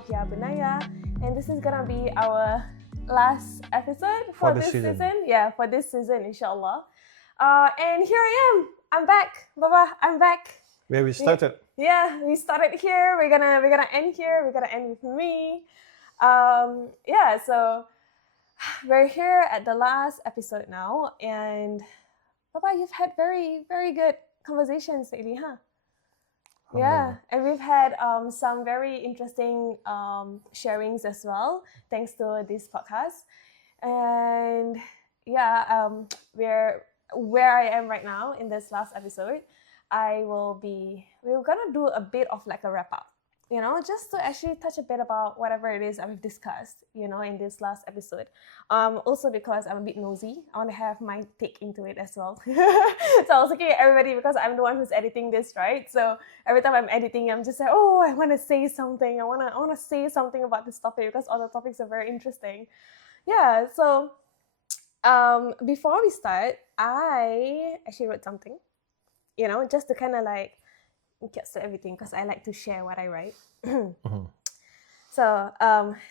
of Ya Bunayya, and this is gonna be our last episode for this season. Yeah, for this season, inshallah. And here I am. I'm back, Baba. I'm back. Where we started. We started here. We're gonna end here. We're gonna end with me. So we're here at the last episode now, and Baba, you've had very, very good conversations lately, huh? Yeah, and we've had some very interesting sharings as well, thanks to this podcast. And where I am right now in this last episode, we're gonna do a bit of like a wrap up, just to actually touch a bit about whatever it is that we've discussed, in this last episode. Also because I'm a bit nosy, I want to have my take into it as well. So I was looking at everybody because I'm the one who's editing this, right? So every time I'm editing, I'm just like, oh, I want to say something. I want to say something about this topic because all the topics are very interesting. Yeah. So before we start, I actually wrote something, just to kind of like capture everything because I like to share what I write. So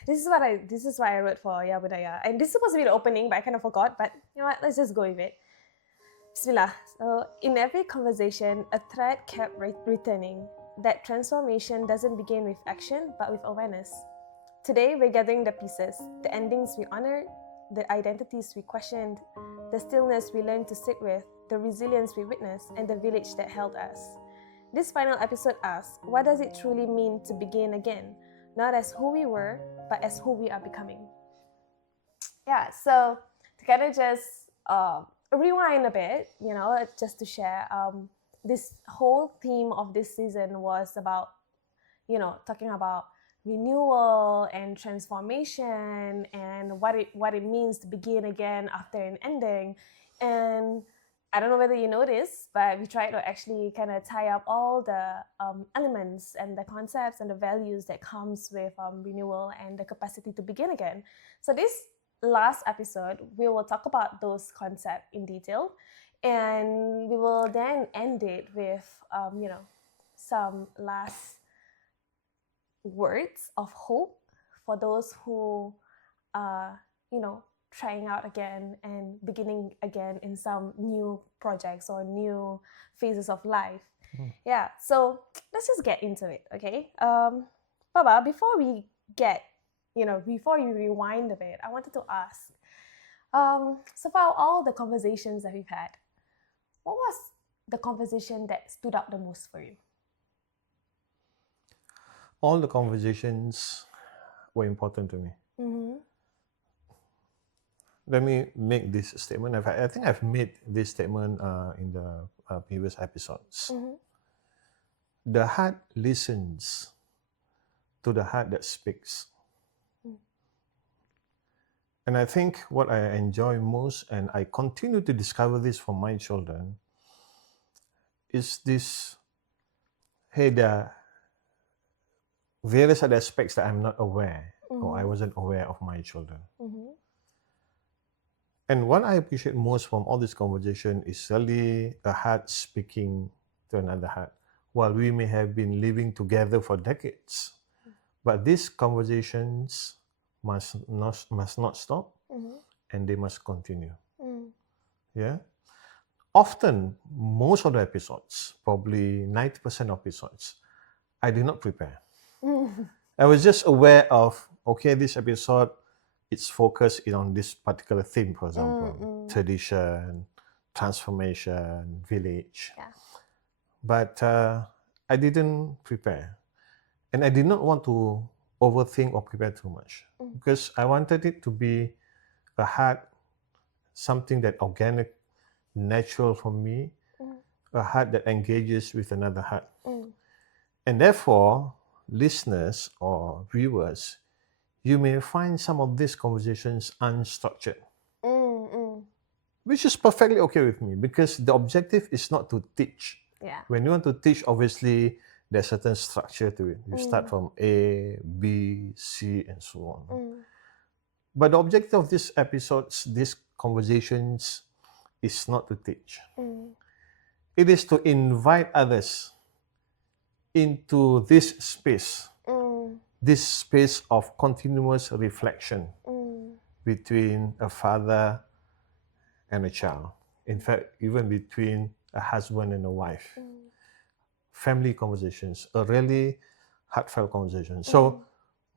this is what I wrote for Ya Bunayya, and this is supposed to be the opening, but I kind of forgot. But you know what? Let's just go with it. Bismillah. So in every conversation, a thread kept returning. That transformation doesn't begin with action, but with awareness. Today we're gathering the pieces, the endings we honored, the identities we questioned, the stillness we learned to sit with, the resilience we witnessed, and the village that held us. This final episode asks, what does it truly mean to begin again? Not as who we were, but as who we are becoming. Yeah, so to kind of just rewind a bit, just to share, this whole theme of this season was about, talking about renewal and transformation and what it means to begin again after an ending. And I don't know whether you noticed, but we tried to actually kind of tie up all the elements and the concepts and the values that comes with renewal and the capacity to begin again. So this last episode, we will talk about those concepts in detail, and we will then end it with, some last words of hope for those who are, trying out again and beginning again in some new projects or new phases of life. Yeah, so let's just get into it, okay? Baba, before you rewind a bit, I wanted to ask, so far all the conversations that we've had, what was the conversation that stood out the most for you? All the conversations were important to me. Let me make this statement. I think I've made this statement in the previous episodes. The heart listens to the heart that speaks. And I think what I enjoy most, and I continue to discover this from my children, is this, hey, there are various other aspects that I'm not aware or I wasn't aware of my children. And what I appreciate most from all this conversation is really a heart speaking to another heart. While we may have been living together for decades, but these conversations must not stop, and they must continue. Yeah. Often, most of the episodes, probably 90% of episodes, I did not prepare. I was just aware of, okay, this episode, it's focused on this particular theme, for example, tradition, transformation, village. Yeah. But I didn't prepare. And I did not want to overthink or prepare too much because I wanted it to be a heart, something that organic, natural for me, a heart that engages with another heart. And therefore, listeners or viewers, you may find some of these conversations unstructured, which is perfectly okay with me because the objective is not to teach. Yeah. When you want to teach, obviously, there's a certain structure to it. You start from A, B, C, and so on. But the objective of these episodes, these conversations, is not to teach. It is to invite others into this space this space of continuous reflection between a father and a child. In fact, even between a husband and a wife. Family conversations, a really heartfelt conversation. So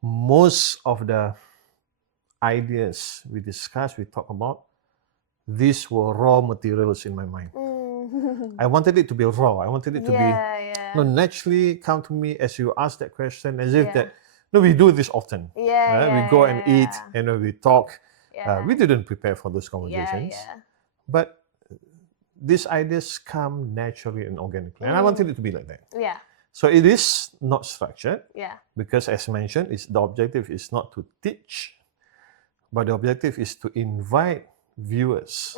most of the ideas we discuss, we talk about, these were raw materials in my mind. I wanted it to be raw. I wanted it to be naturally come to me as you ask that question, as if that we do this often. We go and eat and we talk. We didn't prepare for those conversations, but these ideas come naturally and organically, and I wanted it to be like that. So it is not structured. Because, as mentioned, the objective is not to teach, but the objective is to invite viewers,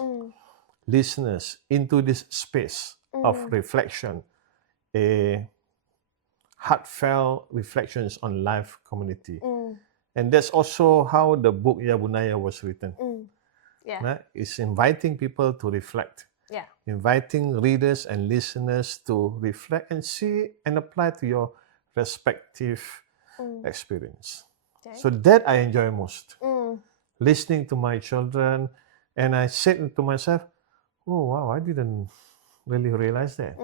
listeners into this space of reflection, a heartfelt reflections on life community. And that's also how the book Ya Bunayya was written. It's inviting people to reflect, inviting readers and listeners to reflect and see and apply to your respective experience. So that I enjoy most. Listening to my children, and I said to myself, oh wow, I didn't really realize that.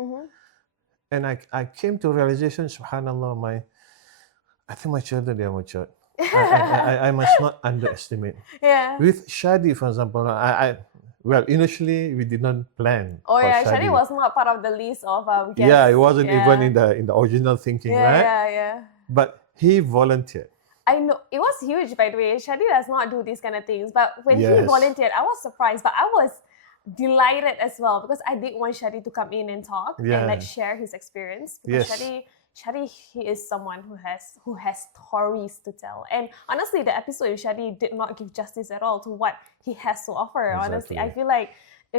And I came to realization, subhanallah, I think my children, they are matured. I must not underestimate. With Shadi, for example, well, initially we did not plan. Shadi was not part of the list of guests. Yeah, it wasn't even in the original thinking, right? But he volunteered. I know, it was huge, by the way. Shadi does not do these kind of things, but when he volunteered, I was surprised, but I was delighted as well, because I did want Shadi to come in and talk and like share his experience. Because Shadi, he is someone who has stories to tell. And honestly, the episode with Shadi did not give justice at all to what he has to offer. Exactly. Honestly, I feel like,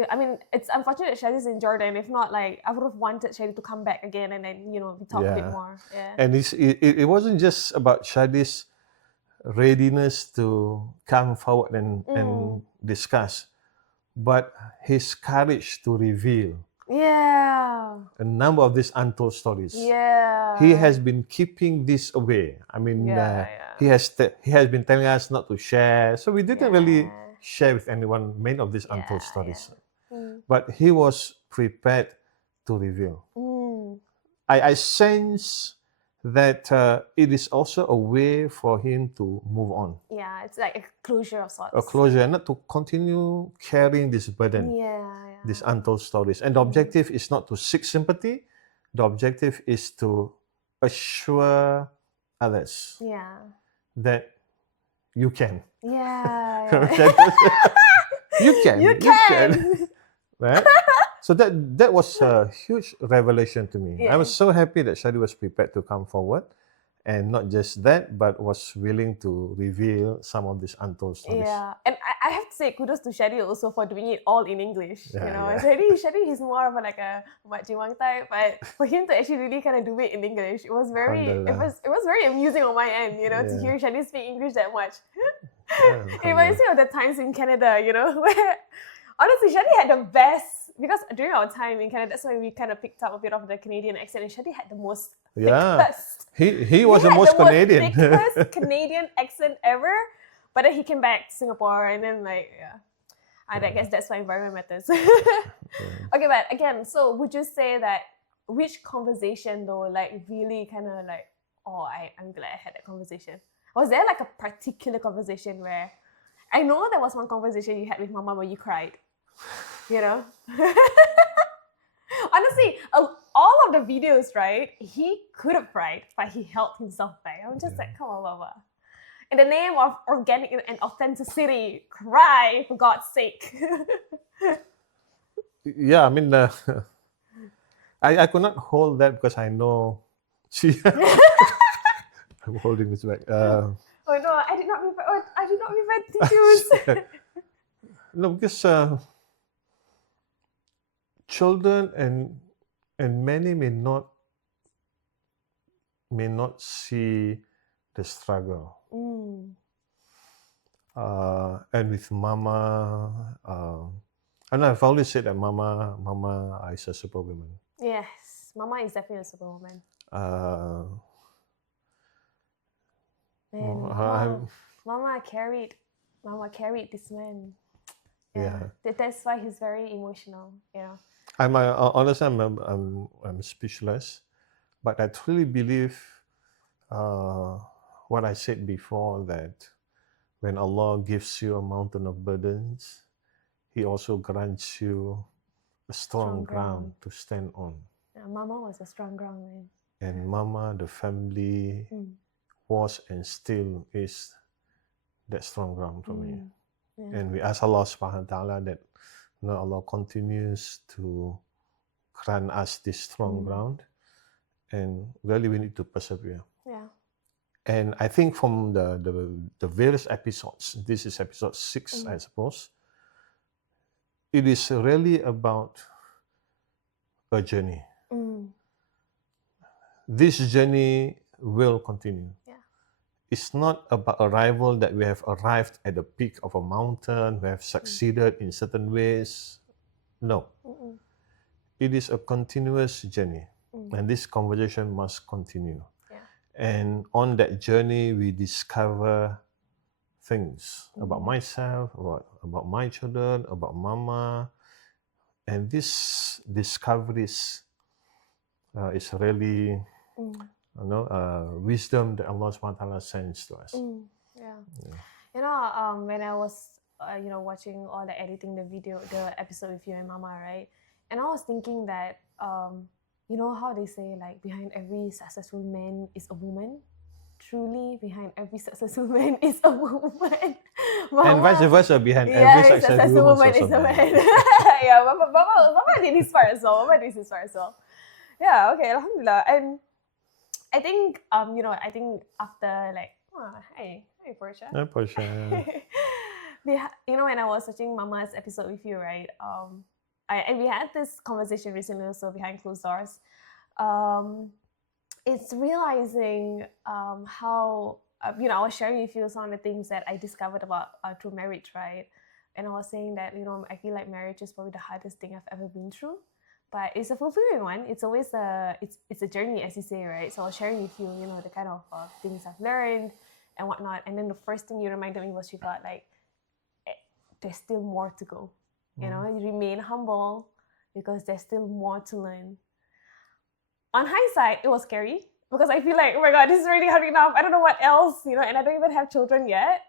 I mean, it's unfortunate Shadi's in Jordan. If not, like, I would have wanted Shadi to come back again and then, we talk a bit more. And it wasn't just about Shadi's readiness to come forward and discuss, but his courage to reveal a number of these untold stories. He has been keeping this away. I mean, he has been telling us not to share, so we didn't really share with anyone many of these untold stories. But he was prepared to reveal. I sense that it is also a way for him to move on. It's like a closure of sorts. A closure, not to continue carrying this burden, these untold stories. And the objective is not to seek sympathy. The objective is to assure others that you can. You can. Right? So that was a huge revelation to me. I was so happy that Shadi was prepared to come forward, and not just that, but was willing to reveal some of these untold stories. And I have to say kudos to Shadi also for doing it all in English. Shadi, he's more of like a Mak Jiwang type, but for him to actually really kind of do it in English, it was very amusing on my end, to hear Shadi speak English that much. It reminds me of the times in Canada, where honestly Shadi had the best. Because during our time in Canada, that's why we kind of picked up a bit of the Canadian accent, and Shadi had the most thickest. He was the most Canadian. Thickest Canadian accent ever. But then he came back to Singapore, and then I guess that's why environment matters. Okay, but again, so would you say that which conversation though, like really kind of like, I'm glad I had that conversation? Was there like a particular conversation where, I know there was one conversation you had with Mama where you cried. Honestly, all of the videos, right? He could have cried, but he held himself back. I'm just like, come on, Baba. In the name of organic and authenticity, cry for God's sake. I mean, I could not hold that because I know I'm holding this back. Oh no, I did not prepare tissues. No, because children and many may not see the struggle. And with Mama, I know I've always said that Mama is a superwoman. Yes, Mama is definitely a superwoman. And I'm- Mama carried this man. Yeah. That's why he's very emotional. Honestly, I'm speechless, but I truly believe what I said before, that when Allah gives you a mountain of burdens, He also grants you a strong Strong ground. ground to stand on. Mama was a strong ground, man. And Mama, the family, was and still is that strong ground for me. Yeah. And we ask Allah subhanahu wa ta'ala that Allah continues to grant us this strong ground, and really we need to persevere. Yeah. And I think from the various episodes, this is episode 6, I suppose, it is really about a journey. This journey will continue. Yeah. It's not about arrival, that we have arrived at the peak of a mountain, we have succeeded in certain ways. No. It is a continuous journey, and this conversation must continue. Yeah. And on that journey, we discover things about myself, about my children, about Mama, and this discoveries is really wisdom that Allah subhanahu wa ta'ala sends to us. Yeah. When I was watching all the editing the episode with you and Mama, right? And I was thinking that how they say, like, behind every successful man is a woman. Truly, behind every successful man is a woman. Mama, And vice versa, behind every successful woman is is a a man. man. Yeah, Mama did his part as well. Mama did his part as well. Yeah, okay, Alhamdulillah. And I think after, like, hey Portia. Hi, Portia. When I was watching Mama's episode with you, right? And we had this conversation recently also behind closed doors. It's realizing how I was sharing with you some of the things that I discovered about through marriage, right? And I was saying that I feel like marriage is probably the hardest thing I've ever been through, but it's a fulfilling one. It's always it's a journey, as you say, right? So I was sharing with you, the kind of things I've learned and whatnot. And then the first thing you reminded me was, Shifa, like, there's still more to go. You remain humble because there's still more to learn. On hindsight, it was scary because I feel like, oh my God, this is already hard enough. I don't know what else, and I don't even have children yet.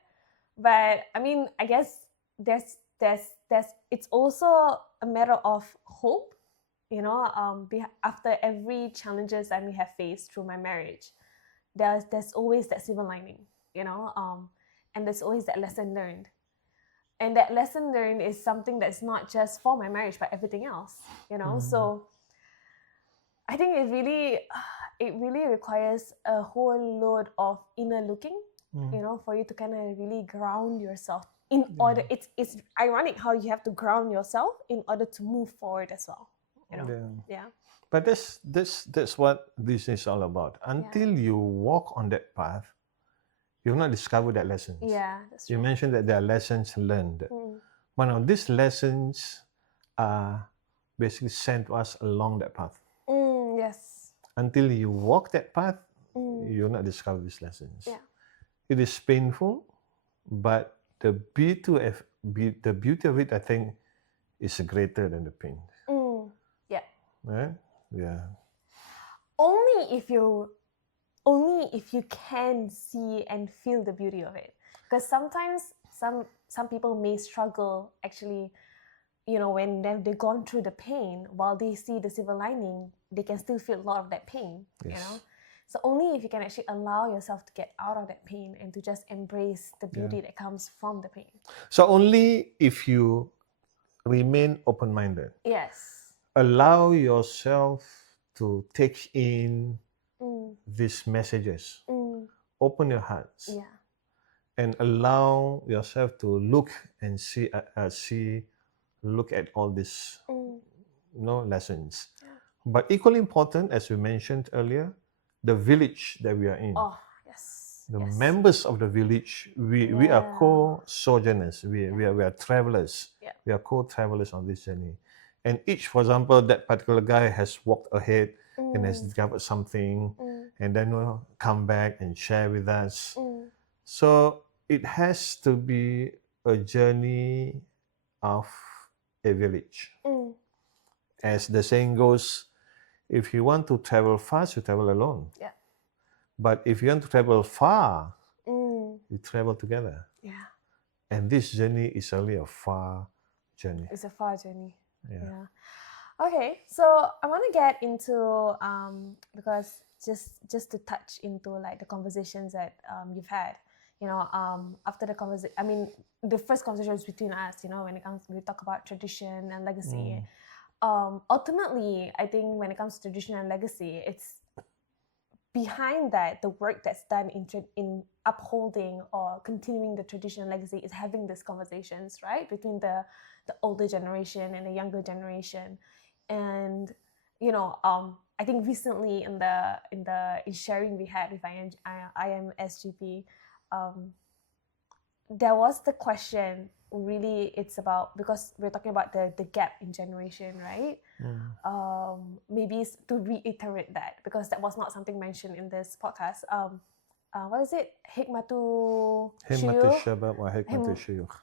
But I mean, I guess it's also a matter of hope, after every challenges that we have faced through my marriage, there's always that silver lining, and there's always that lesson learned. And that lesson learned is something that's not just for my marriage, but everything else, So I think it really requires a whole load of inner looking, for you to kind of really ground yourself in order. It's ironic how you have to ground yourself in order to move forward as well. Yeah. But that's what this is all about. Until you walk on that path, you've not discovered that lessons. Yeah, that's true. You mentioned that there are lessons learned. But now these lessons are basically sent to us along that path. Yes. Until you walk that path, you'll not discover these lessons. Yeah. It is painful, but the beauty of it, I think, is greater than the pain. Yeah. Right? Yeah. Only if you can see and feel the beauty of it. Because sometimes some people may struggle, actually, when they've gone through the pain, while they see the silver lining, they can still feel a lot of that pain, Yes. So only if you can actually allow yourself to get out of that pain and to just embrace the beauty that comes from the pain. So only if you remain open-minded. Yes. Allow yourself to take in these messages. Open your hearts. Yeah. And allow yourself to look and look at all these lessons. Yeah. But equally important, as we mentioned earlier, the village that we are in. Oh, yes. The members of the village, we are co-sojourners, we are travelers. Yeah. We are co-travelers on this journey. And each, for example, that particular guy has walked ahead and has discovered something, and then come back and share with us. Mm. So it has to be a journey of a village. Mm. As the saying goes, if you want to travel fast, you travel alone. Yeah. But if you want to travel far, Mm. you travel together. Yeah. And this journey is only a far journey. It's a far journey. Yeah. Yeah. Okay, so I want to get into because just to touch into like the conversations that you've had, after the conversation. I mean, the first conversation was between us. When we talk about tradition and legacy. Ultimately, I think when it comes to tradition and legacy, it's behind that the work that's done in upholding or continuing the tradition and legacy is having these conversations, right, between the older generation and the younger generation. And I think recently in sharing we had with IMSGP, there was the question. Really, it's about, because we're talking about the gap in generation, right? Maybe to reiterate that, because that was not something mentioned in this podcast. What is it? Hikmatu Hikmatu Shuyukh. Shabab wa Hikmatu Shuyukh.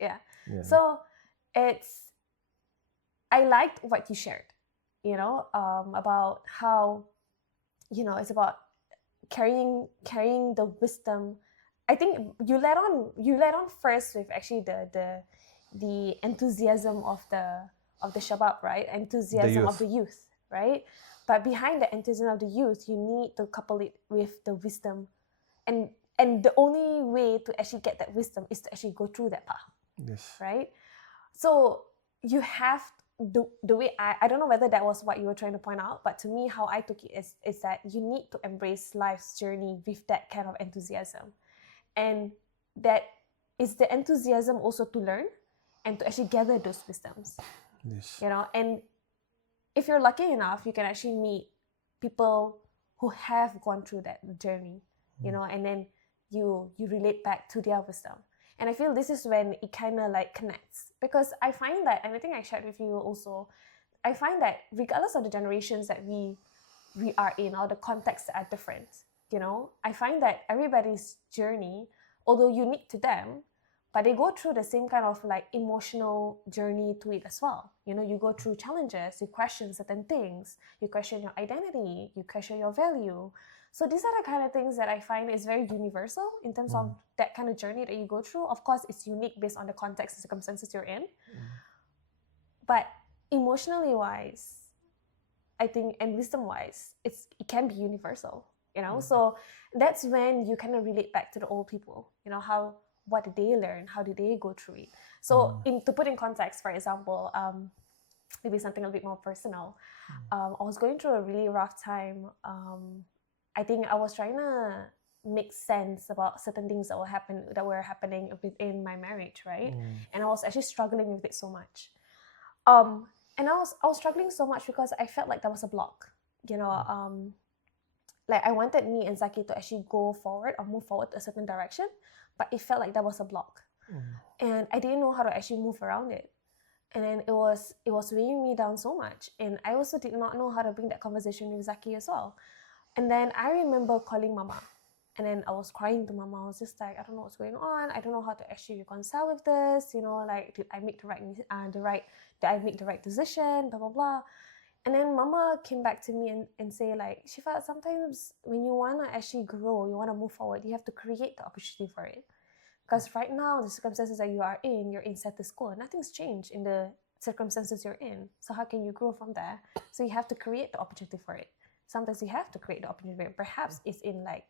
Yeah. So I liked what you shared, about how, it's about carrying the wisdom. I think you led on first with actually the enthusiasm of the shabab, right? Enthusiasm of the youth, right? But behind the enthusiasm of the youth, you need to couple it with the wisdom, and the only way to actually get that wisdom is to actually go through that path. Yes. Right? So you have the way I don't know whether that was what you were trying to point out, but to me, how I took it is that you need to embrace life's journey with that kind of enthusiasm. And that is the enthusiasm also to learn and to actually gather those wisdoms. Yes. And if you're lucky enough, you can actually meet people who have gone through that journey, and then you relate back to their wisdom. And I feel this is when it kind of like connects, because I find that, and I think I shared with you also, I find that regardless of the generations that we are in, or the contexts that are different, I find that everybody's journey, although unique to them, but they go through the same kind of like emotional journey to it as well. You go through challenges, you question certain things, you question your identity, you question your value. So these are the kind of things that I find is very universal in terms of that kind of journey that you go through. Of course, it's unique based on the context and circumstances you're in. But emotionally wise, I think, and wisdom wise, it can be universal. So that's when you kind of relate back to the old people. What did they learn? How did they go through it? So to put in context, for example, maybe something a bit more personal. I was going through a really rough time. I think I was trying to make sense about certain things that were happening within my marriage, right? And I was actually struggling with it so much. And I was struggling so much because I felt like there was a block. Like I wanted me and Zaki to actually go forward or move forward to a certain direction, but it felt like there was a block. And I didn't know how to actually move around it. And then it was weighing me down so much. And I also did not know how to bring that conversation with Zaki as well. And then I remember calling Mama. And then I was crying to Mama. I was just like, I don't know what's going on. I don't know how to actually reconcile with this. Like, did I make the right decision? Blah, blah, blah. And then Mama came back to me and say like, Shifa, sometimes when you want to actually grow, you want to move forward, you have to create the opportunity for it. Because right now, the circumstances that you are in, you're in status quo. Nothing's changed in the circumstances you're in. So how can you grow from there? So you have to create the opportunity for it. Sometimes you have to create the opportunity. Perhaps it's in like,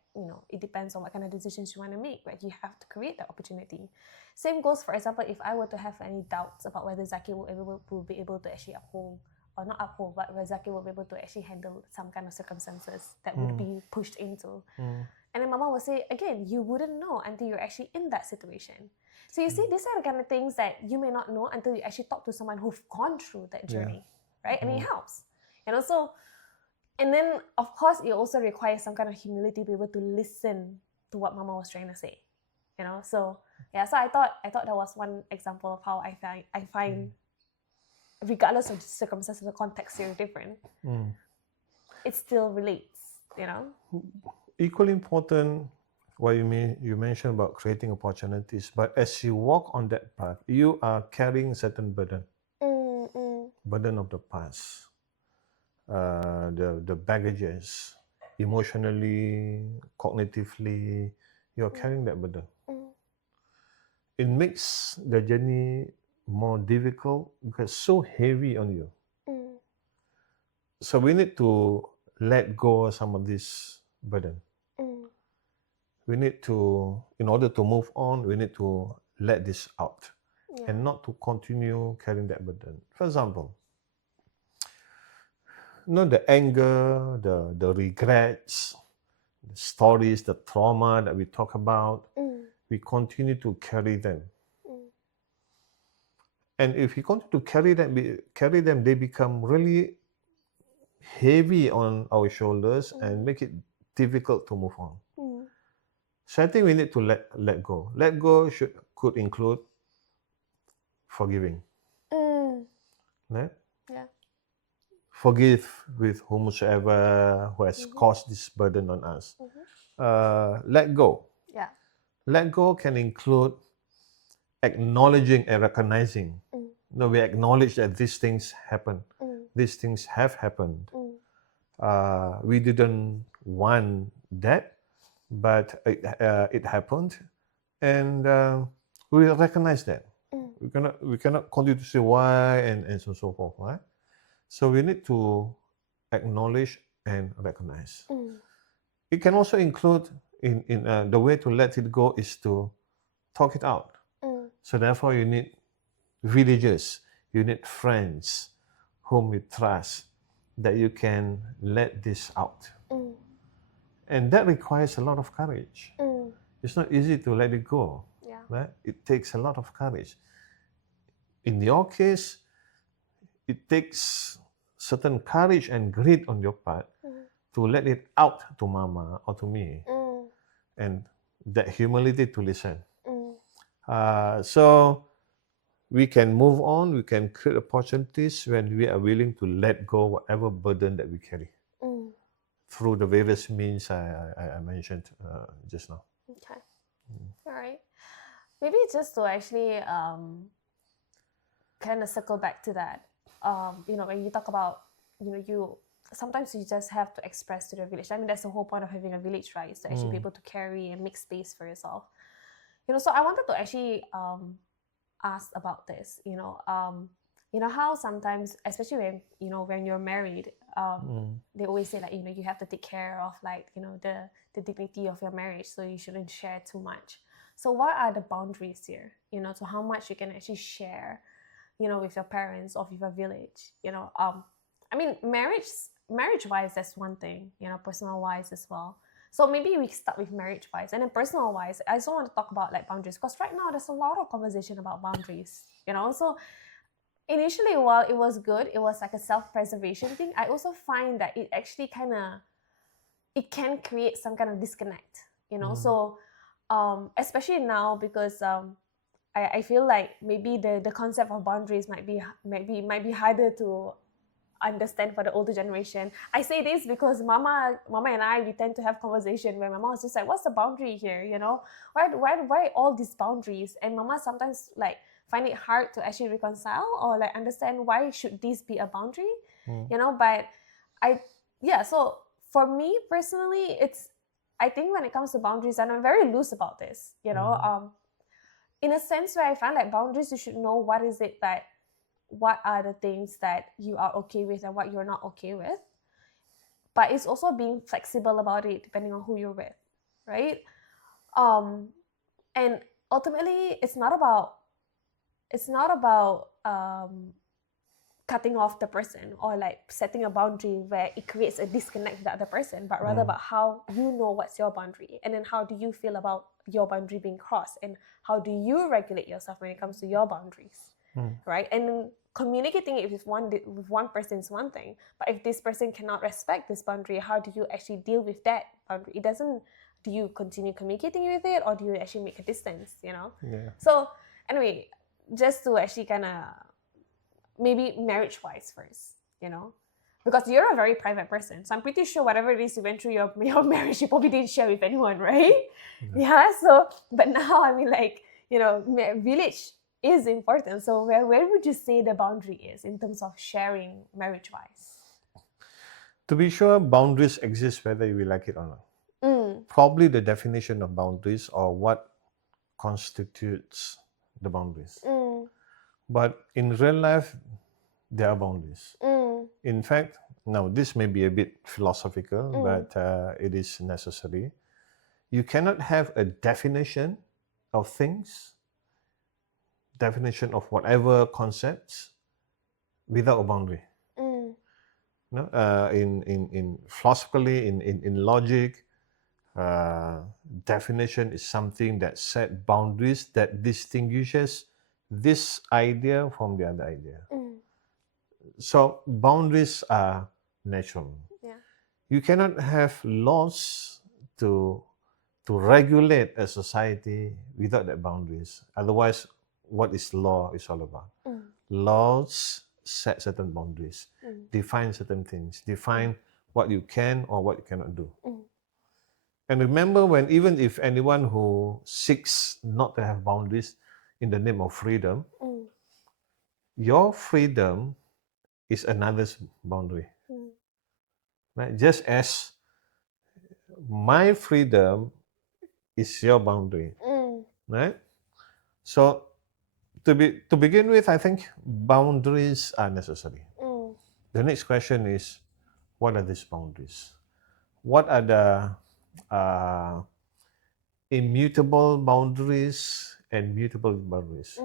it depends on what kind of decisions you want to make, but you have to create the opportunity. Same goes, for example, if I were to have any doubts about whether Zaki will be able to actually uphold, or not uphold, but whether Zaki will be able to actually handle some kind of circumstances that would be pushed into. And then Mama will say, again, you wouldn't know until you're actually in that situation. So you see, these are the kind of things that you may not know until you actually talk to someone who've gone through that journey, right? And it helps. And then, of course, it also requires some kind of humility to be able to listen to what Mama was trying to say, So I thought that was one example of how I find, regardless of the circumstances, the context here different, it still relates you know? Equally important, what you mentioned about creating opportunities, but as you walk on that path, you are carrying certain burden of the past, the baggages, emotionally, cognitively, you're carrying that burden. It makes the journey more difficult because so heavy on you. So we need to let go of some of this burden. We need to, in order to move on, we need to let this out and not to continue carrying that burden. For example, the anger, the regrets, the stories, the trauma that we talk about, we continue to carry them. And if we continue to carry them, they become really heavy on our shoulders and make it difficult to move on. So I think we need to let go. Let go could include forgiving. Right? Yeah. Forgive with whomsoever who has caused this burden on us. Let go. Yeah. Let go can include acknowledging and recognizing. We acknowledge that these things happen. These things have happened. We didn't want that, but it happened, and we recognize that. We cannot continue to say why and so forth, right? So we need to acknowledge and recognize. It can also include in the way to let it go is to talk it out. So therefore you need villagers, you need friends whom you trust that you can let this out. And that requires a lot of courage. It's not easy to let it go. Yeah. Right? It takes a lot of courage. In your case, it takes certain courage and grit on your part to let it out to mama or to me. And that humility to listen. So we can move on, we can create opportunities when we are willing to let go whatever burden that we carry through the various means I mentioned just now. Okay. All right. Maybe just to actually kind of circle back to that, when you talk about, you sometimes you just have to express to the village. I mean, that's the whole point of having a village, right? Is to actually be able to carry and make space for yourself. So I wanted to actually ask about this. How sometimes, especially when you're married, they always say that you have to take care of the dignity of your marriage, so you shouldn't share too much. So what are the boundaries here? So how much you can actually share, with your parents or with your village? I mean, marriage-wise, that's one thing. Personal-wise as well. So maybe we start with marriage-wise, and then personal-wise, I also want to talk about boundaries, because right now there's a lot of conversation about boundaries. So initially, while it was good, it was like a self-preservation thing. I also find that it actually it can create some kind of disconnect. So especially now, because I feel like maybe the concept of boundaries might be harder to understand for the older generation. I say this because mama and I, we tend to have conversation where my mom is just like, what's the boundary here? Why all these boundaries? And mama sometimes find it hard to actually reconcile or understand why should this be a boundary. But so for me personally, I think when it comes to boundaries, and I'm very loose about this, in a sense where I find boundaries, you should know what are the things that you are okay with and what you're not okay with. But it's also being flexible about it depending on who you're with, right? And ultimately, it's not about cutting off the person or setting a boundary where it creates a disconnect with the other person, but rather about how you know what's your boundary, and then how do you feel about your boundary being crossed, and how do you regulate yourself when it comes to your boundaries, right? And communicating it with one person is one thing, but if this person cannot respect this boundary, how do you actually deal with that boundary? Do you continue communicating with it, or do you actually make a distance? Yeah. So anyway, just to actually kind of maybe marriage-wise first, because you're a very private person. So I'm pretty sure whatever it is you went through your marriage, you probably didn't share with anyone, right? Yeah. So, but now, I mean, like, village is important. So where would you say the boundary is in terms of sharing marriage-wise? To be sure, boundaries exist whether we like it or not. Probably the definition of boundaries or what constitutes the boundaries. But in real life, there are boundaries. In fact, now this may be a bit philosophical, but it is necessary. You cannot have a definition of things, definition of whatever concepts, without a boundary. No? In philosophically, in logic, definition is something that set boundaries that distinguishes this idea from the other idea. So boundaries are natural. Yeah. You cannot have laws to regulate a society without that boundaries. Otherwise, what is law is all about? Laws set certain boundaries, define certain things, define what you can or what you cannot do. And remember, even if anyone who seeks not to have boundaries in the name of freedom, your freedom is another's boundary. Right? Just as my freedom is your boundary. Right? So to begin with, I think boundaries are necessary. The next question is, what are these boundaries? What are the immutable boundaries and mutable boundaries?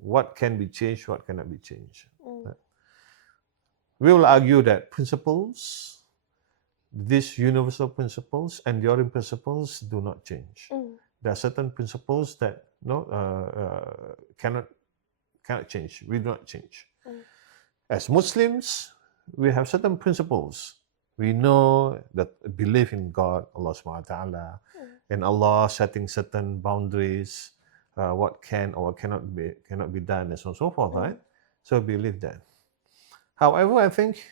What can be changed, what cannot be changed? Right? We will argue that principles, these universal principles, enduring principles do not change. There are certain principles that cannot change. We do not change. As Muslims, we have certain principles. We know that belief in God, Allah subhanahu wa ta'ala, and Allah setting certain boundaries, what can or what cannot be done, and so on and so forth, right? So believe that. However, I think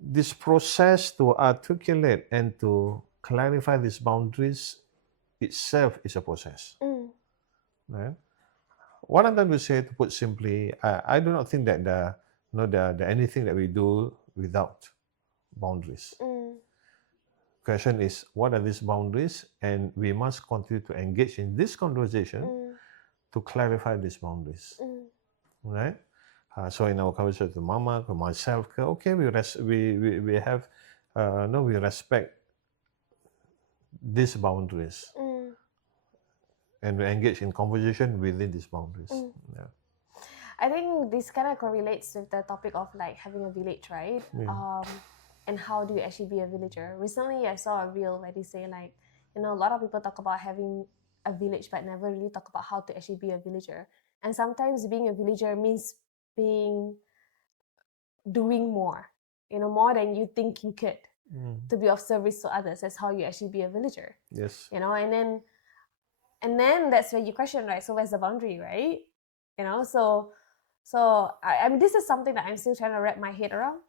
this process to articulate and to clarify these boundaries itself is a process. Right? What I'm trying to say, to put simply, I do not think that the anything that we do without boundaries. Question is, what are these boundaries? And we must continue to engage in this conversation to clarify these boundaries. Right? So in our conversation to Mama, to myself, okay, we respect these boundaries. And we engage in conversation within these boundaries. Yeah. I think this kind of correlates with the topic of like having a village, right? Yeah. And how do you actually be a villager? Recently, I saw a reel where they say like, a lot of people talk about having a village, but never really talk about how to actually be a villager. And sometimes being a villager means doing more, more than you think you could, to be of service to others. That's how you actually be a villager. Yes. And then that's where you question, right? So where's the boundary, right? So I mean, this is something that I'm still trying to wrap my head around,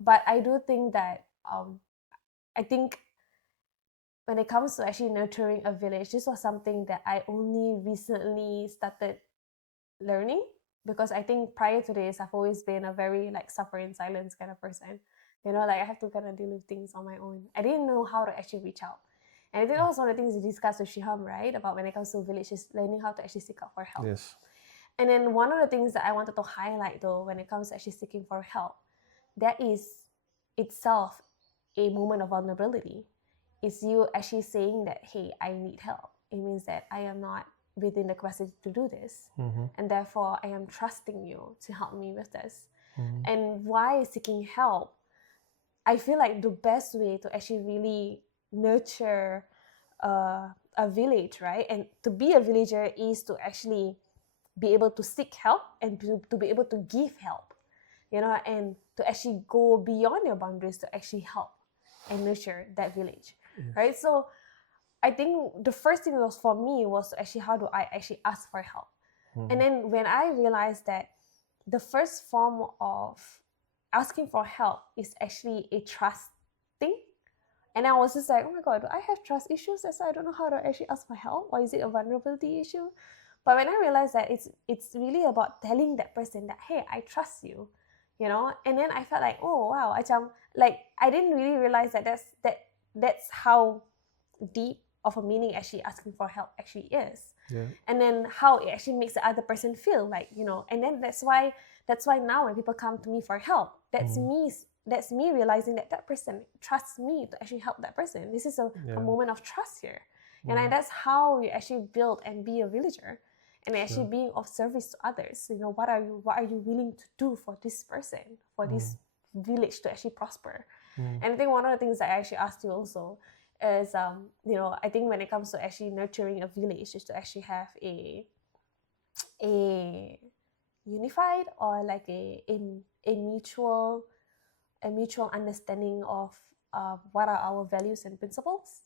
but I do think that I think when it comes to actually nurturing a village, this was something that I only recently started learning, because I think prior to this, I've always been a very like suffer in silence kind of person. Like I have to kind of deal with things on my own. I didn't know how to actually reach out. And I think that was one of the things we discussed with Shiham, right? About when it comes to village, is learning how to actually seek out for help. Yes. And then one of the things that I wanted to highlight, though, when it comes to actually seeking for help, that is itself a moment of vulnerability. Is you actually saying that, hey, I need help. It means that I am not within the capacity to do this. And therefore, I am trusting you to help me with this. And why seeking help? I feel like the best way to actually really nurture a village, right? And to be a villager is to actually be able to seek help and to be able to give help, and to actually go beyond your boundaries to actually help and nurture that village, right? So I think the first thing was for me was actually, how do I actually ask for help? And then when I realized that the first form of asking for help is actually a trust thing. And I was just like, oh my God, do I have trust issues? That's why I don't know how to actually ask for help, or is it a vulnerability issue? But when I realized that it's really about telling that person that, hey, I trust you, and then I felt like, oh wow, like I didn't really realize that that's how deep of a meaning actually asking for help actually is. Yeah. And then how it actually makes the other person feel, like, and then that's why now when people come to me for help, that's me realizing that person trusts me to actually help that person. This is a moment of trust here. And that's how you actually build and be a villager, and actually being of service to others. What are you willing to do for this person, for this village to actually prosper? And I think one of the things that I actually asked you also is, I think when it comes to actually nurturing a village, is to actually have a unified, or like a mutual understanding of what are our values and principles.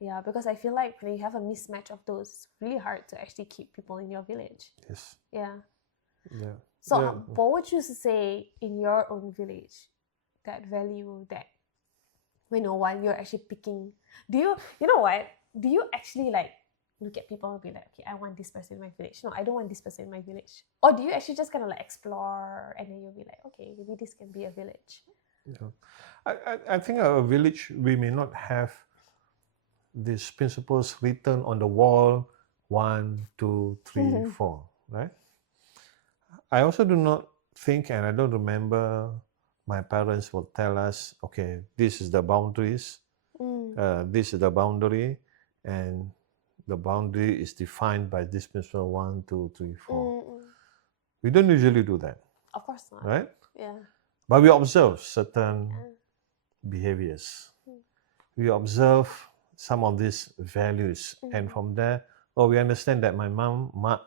Yeah, because I feel like when you have a mismatch of those, it's really hard to actually keep people in your village. Yes. Yeah. Yeah. So Yeah. what would you say in your own village, that value that, while you're actually picking, do you actually like look at people and be like, okay, I want this person in my village. No, I don't want this person in my village. Or do you actually just kind of like explore, and then you'll be like, okay, maybe this can be a village? Yeah. I think a village, we may not have these principles written on the wall, 1, 2, 3, 4, right? I also do not think, and I don't remember my parents will tell us, okay, this is the boundaries, this is the boundary, and the boundary is defined by this principle, 1, 2, 3, 4. We don't usually do that. Of course not. Right? Yeah. But we observe certain behaviors. We observe some of these values, and from there, we understand that my mak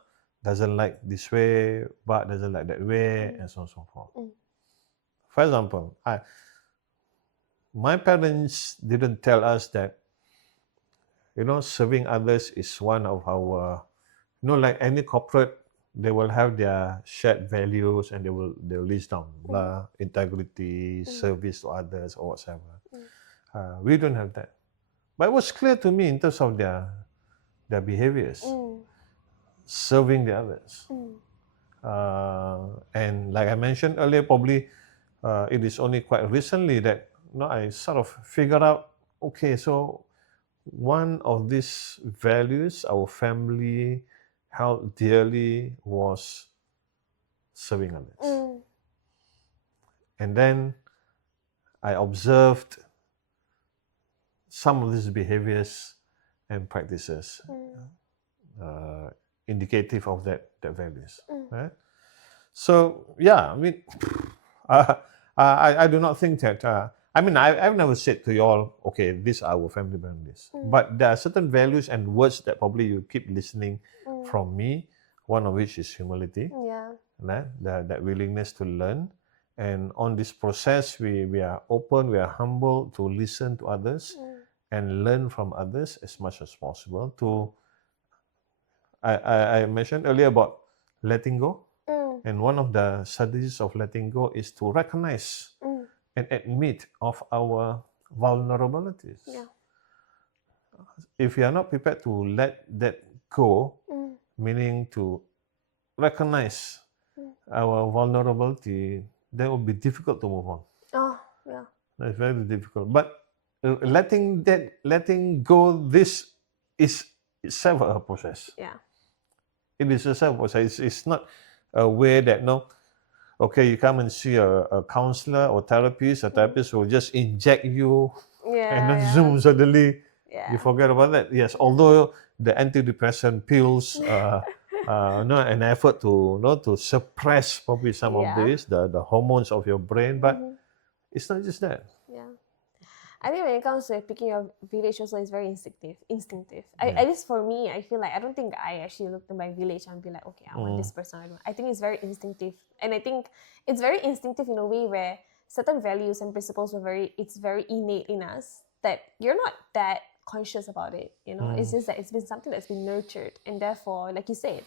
doesn't like this way, Bak doesn't like that way, and so on and so forth. For example, my parents didn't tell us that, serving others is one of our, like any corporate, they will have their shared values, and they'll list down, integrity, service to others, or whatever. We don't have that. But it was clear to me in terms of their behaviors, serving the others. And like I mentioned earlier, probably it is only quite recently that I sort of figured out, okay, so one of these values our family held dearly was serving others. And then I observed some of these behaviors and practices indicative of that values. Right? So yeah, I mean, I do not think that. I've never said to you all, okay, these are our family values. But there are certain values and words that probably you keep listening from me. One of which is humility. Yeah. Right? That willingness to learn. And on this process, we are open, we are humble to listen to others and learn from others as much as possible. I mentioned earlier about letting go. And one of the strategies of letting go is to recognize and admit of our vulnerabilities. Yeah. If you are not prepared to let that go, meaning to recognize our vulnerability, then it will be difficult to move on. Oh, yeah. It's very difficult. But letting go, this is itself a process. Yeah. It is itself a process. It's not a way that okay, you come and see a counselor or therapist. A therapist will just inject you, and then zoom, suddenly you forget about that. Yes, although the antidepressant pills, an effort to suppress probably some of this, the hormones of your brain, but it's not just that. Yeah. I think when it comes to picking your village also, it's very instinctive. At least for me, I feel like I don't think I actually look to my village and be like, okay, I want this person. I think it's very instinctive. And I think it's very instinctive in a way where certain values and principles it's very innate in us, that you're not that conscious about it. It's just that it's been something that's been nurtured. And therefore, like you said,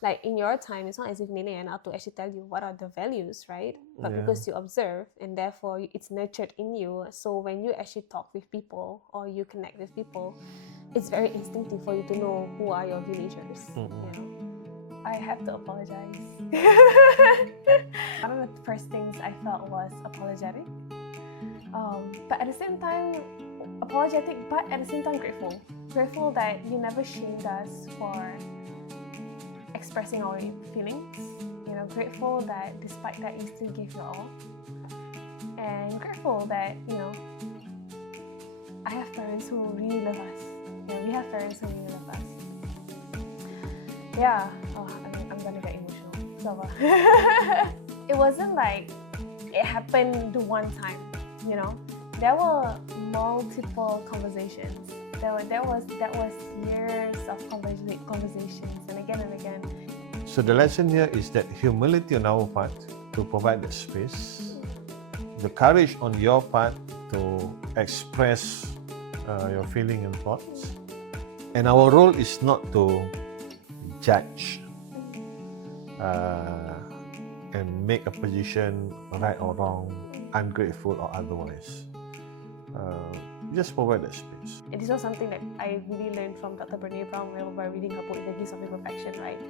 Like in your time, it's not as if Nene and to actually tell you what are the values, right? But Yeah. because you observe and therefore it's nurtured in you. So when you actually talk with people or you connect with people, it's very instinctive for you to know who are your villagers. You know? I have to apologize. One of the first things I felt was apologetic. But at the same time, apologetic, but at the same time grateful. Grateful that you never shamed us for expressing our feelings. You know, grateful that despite that you still gave your all. And grateful that, you know, I have parents who really love us. Yeah, we have parents who really love us. Yeah, I'm gonna get emotional. So, it wasn't like it happened the one time, you know. There were multiple conversations. That was years of conversations and again. So the lesson here is that humility on our part to provide the space, the courage on your part to express your feeling and thoughts, and our role is not to judge and make a position right or wrong, ungrateful or otherwise. Just provide that space. And this was something that I really learned from Dr. Brene Brown by reading her book, The Gifts of Imperfection, right?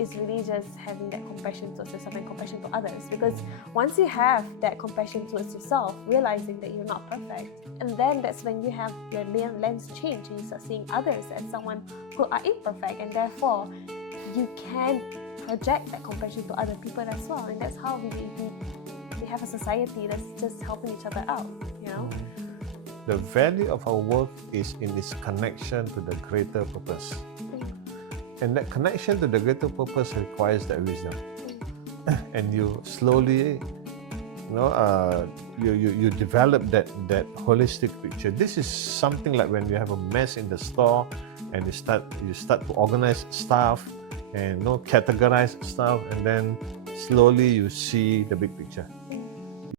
It's really just having that compassion towards yourself and compassion to others. Because once you have that compassion towards yourself, realizing that you're not perfect, and then that's when you have your lens change and you start seeing others as someone who are imperfect, and therefore you can project that compassion to other people as well. And that's how we have a society that's just helping each other out, you know? The value of our work is in its connection to the greater purpose. And that connection to the greater purpose requires that wisdom. And you slowly, you develop that holistic picture. This is something like when you have a mess in the store and you start to organize stuff and categorize stuff, and then slowly you see the big picture.